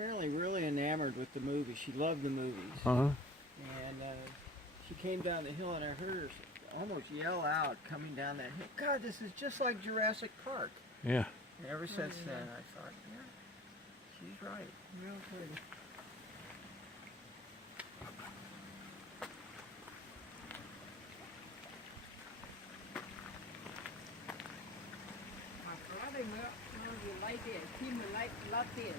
apparently really enamored with the movie. She loved the movies. Uh-huh. And she came down the hill, and I heard her almost yell out coming down that hill, God, this is just like Jurassic Park. Yeah. And ever since then, I thought, yeah, she's right. Real pretty. Mặc quá đây nữa, nó vừa lấy tiền, chim vừa lấy lót tiền.